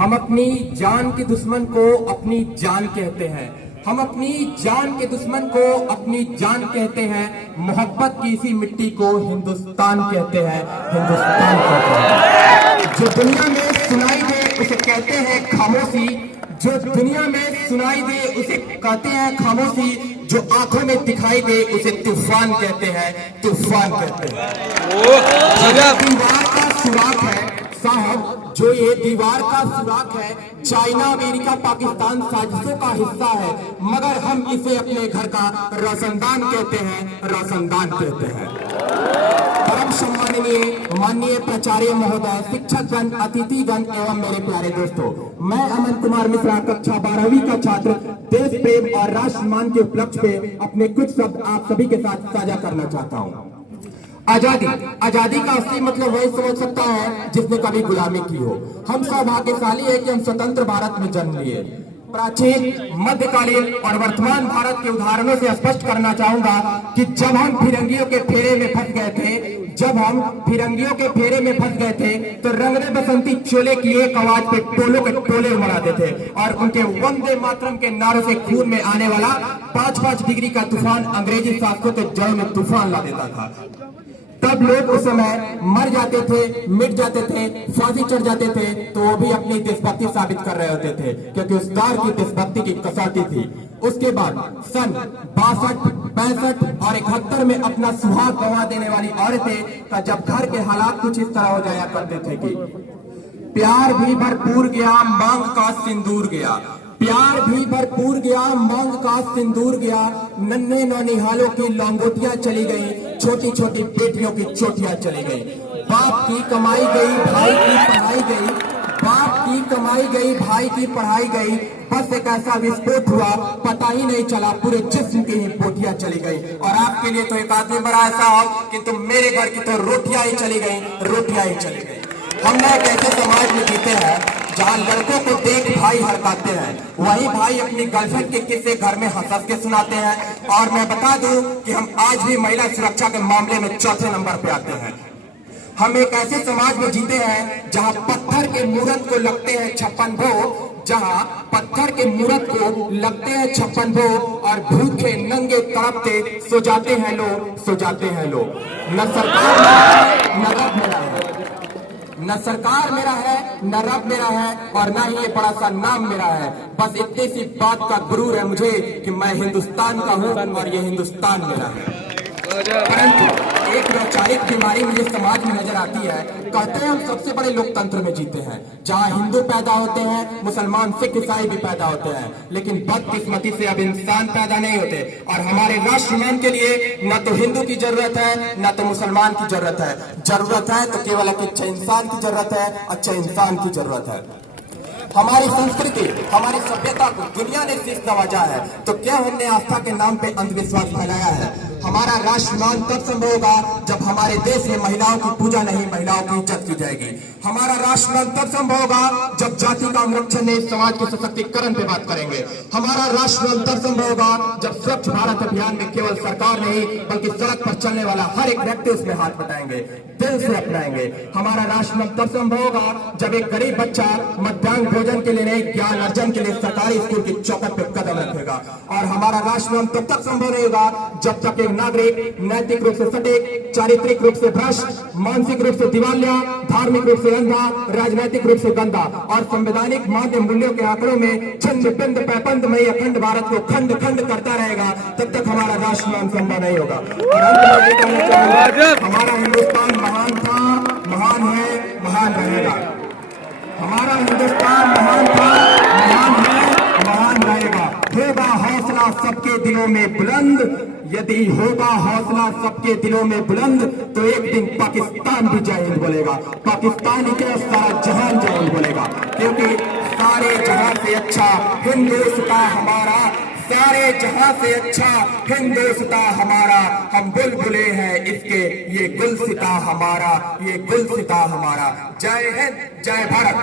हम अपनी जान के दुश्मन को अपनी जान कहते हैं। हम अपनी जान के दुश्मन को अपनी जान कहते हैं। मोहब्बत की इसी मिट्टी को हिंदुस्तान कहते हैं। हिंदुस्तान कहते हैं। जो दुनिया में सुनाई दे उसे कहते हैं खामोशी। जो दुनिया में सुनाई दे उसे कहते हैं खामोशी। जो आंखों में दिखाई दे उसे तूफान कहते हैं। तूफान कहते हैं। दीवार का सुराख है साहब, जो ये दीवार का सुराख है, चाइना अमेरिका पाकिस्तान साजिशों का हिस्सा है, मगर हम इसे अपने घर का रोशनदान कहते हैं। रोशनदान कहते हैं। परम सम्माननीय माननीय प्राचार्य महोदय, शिक्षकगण, अतिथिगण एवं मेरे प्यारे दोस्तों, मैं अमन कुमार मिश्रा कक्षा 12वीं का छात्र देश प्रेम और राष्ट्र सम्मान के उपलक्ष्य पे अपने कुछ शब्द आप सभी के साथ साझा करना चाहता हूँ। आजादी, आजादी का असली मतलब वही समझ सकता है जिसने कभी गुलामी की हो। हम सौभाग्यशाली है कि हम स्वतंत्र भारत में जन्म लिए। प्राचीन, मध्यकालीन और वर्तमान भारत के उदाहरणों से स्पष्ट करना चाहूंगा कि जब हम फिरंगियों के फेरे में फंस गए थे, तो रंगने बसंती चोले की एक आवाज पे टोलों के टोले मनाते थे और उनके वंदे मातरम के नारों से खून में आने वाला 5-5 डिग्री का तूफान अंग्रेजी शासकों के जड़ में तूफान ला देता था। तब लोग उस समय मर जाते थे, मिट जाते थे, फांसी चढ़ जाते थे, तो वो भी अपनी देशभक्ति साबित कर रहे होते थे, क्योंकि उस दौर की देशभक्ति की कसौटी थी। उसके बाद सन 62, 65 और 71 में अपना सुहाग गंवा देने वाली औरतें का जब घर के हालात कुछ इस तरह हो जाया करते थे कि प्यार भी भरपूर गया, मांग का सिंदूर गया। प्यार भी भरपूर गया, मांग का सिंदूर गया। नन्हे नौनिहालों की लंगोटियां चली गई, छोटी छोटी बेटियों की चोटियां चली गई। बाप की कमाई गई, भाई की पढ़ाई गई। बाप की कमाई गई, भाई की पढ़ाई गई। बस एक ऐसा विस्फोट हुआ, पता ही नहीं चला, पूरे जिस्म की ही बोटियां चली गई। और आपके लिए तो एक आदमी बड़ा ऐसा हो कि तुम मेरे घर की तो रोटियां ही चली गई, रोटियां ही चली गई। हम एक ऐसे समाज में जीते हैं जहाँ लड़कों को देख भाई हड़काते हैं, वही भाई अपनी गर्लफ्रेंड के किस्से घर में हंस के सुनाते हैं। और मैं बता दूं कि हम आज भी महिला सुरक्षा के मामले में चौथे नंबर पे आते हैं। हम एक ऐसे समाज में जीते हैं जहाँ पत्थर के मूर्त को लगते हैं 56 भोग, जहाँ पत्थर के मूर्त को लगते हैं 56 भोग और भूखे नंगे तड़पते सो जाते हैं लोग, सो जाते हैं लोग। न सरकार न रब मेरा है, न सरकार मेरा है, न रब मेरा है, और न ही ये बड़ा सा नाम मेरा है। बस इतनी सी बात का गुरूर है मुझे कि मैं हिंदुस्तान का हूँ और ये हिंदुस्तान मेरा है। परंतु एक वैचारिक बीमारी मुझे समाज में नजर आती है। कहते हैं हम सबसे बड़े लोकतंत्र में जीते हैं, जहाँ हिंदू पैदा होते हैं, मुसलमान, सिख, ईसाई भी पैदा होते हैं, लेकिन बदकिस्मती से अब इंसान पैदा नहीं होते। और हमारे राष्ट्र निर्माण के लिए न तो हिंदू की जरूरत है, न तो मुसलमान की जरूरत है। जरूरत है तो केवल एक अच्छे इंसान की जरूरत है, अच्छे इंसान की जरूरत है। हमारी संस्कृति, हमारी सभ्यता को दुनिया ने शीश नवाजा है, तो क्या हमने आस्था के नाम पे अंधविश्वास फैलाया है? हमारा राष्ट्र निर्माण तब संभव होगा जब हमारे देश में महिलाओं की पूजा नहीं, महिलाओं की इज्जत की जाएगी। हमारा राष्ट्र निर्माण तब संभव होगा जब जाति का संरक्षण नहीं, समाज के सशक्तिकरण पे बात करेंगे। हमारा राष्ट्र निर्माण तब संभव होगा जब स्वच्छ भारत अभियान में केवल सरकार नहीं बल्कि सड़क पर चलने वाला हर एक व्यक्ति उसमें हाथ बटाएंगे, दिल से अपनाएंगे। हमारा राष्ट्र निर्माण तब संभव होगा जब एक गरीब बच्चा मध्याह्न भोजन के लिए नहीं, ज्ञान अर्जन के लिए सरकारी स्कूल की चौखट पे कदम रखेगा। और हमारा राष्ट्र निर्माण तब तक संभव नहीं होगा जब तक एक नागरिक नैतिक रूप से सटीक, चारित्रिक रूप से भ्रष्ट, मानसिक रूप से दिवालिया, धार्मिक रूप से अंधा, राजनीतिक रूप से गंदा और संवैधानिक माध्य मूल्यों के आंकड़ों में छिन्न भिन्न पैपंद में अखंड भारत को खंड खंड करता रहेगा, तब तक हमारा राष्ट्र निर्माण संभव नहीं होगा। और अंत में कहना चाहूंगा, हमारा हिंदुस्तान महान था, महान है, महान रहेगा। हमारा हिंदुस्तान महान था, महान है, महान रहेगा। होगा हौसला सबके दिलों में बुलंद, यदि होगा हौसला सबके दिलों में बुलंद, तो एक दिन पाकिस्तान भी जय हिंद बोलेगा। पाकिस्तान ही क्या, सारा जहान जय हिंद बोलेगा, क्योंकि सारे जहां से अच्छा हिंदुस्तान हमारा, सारे जहां से अच्छा हिंदुस्तान हमारा। हम बुलबुले हैं इसके, ये गुलसिता हमारा, ये गुलसिता हमारा। जय हिंद, जय भारत।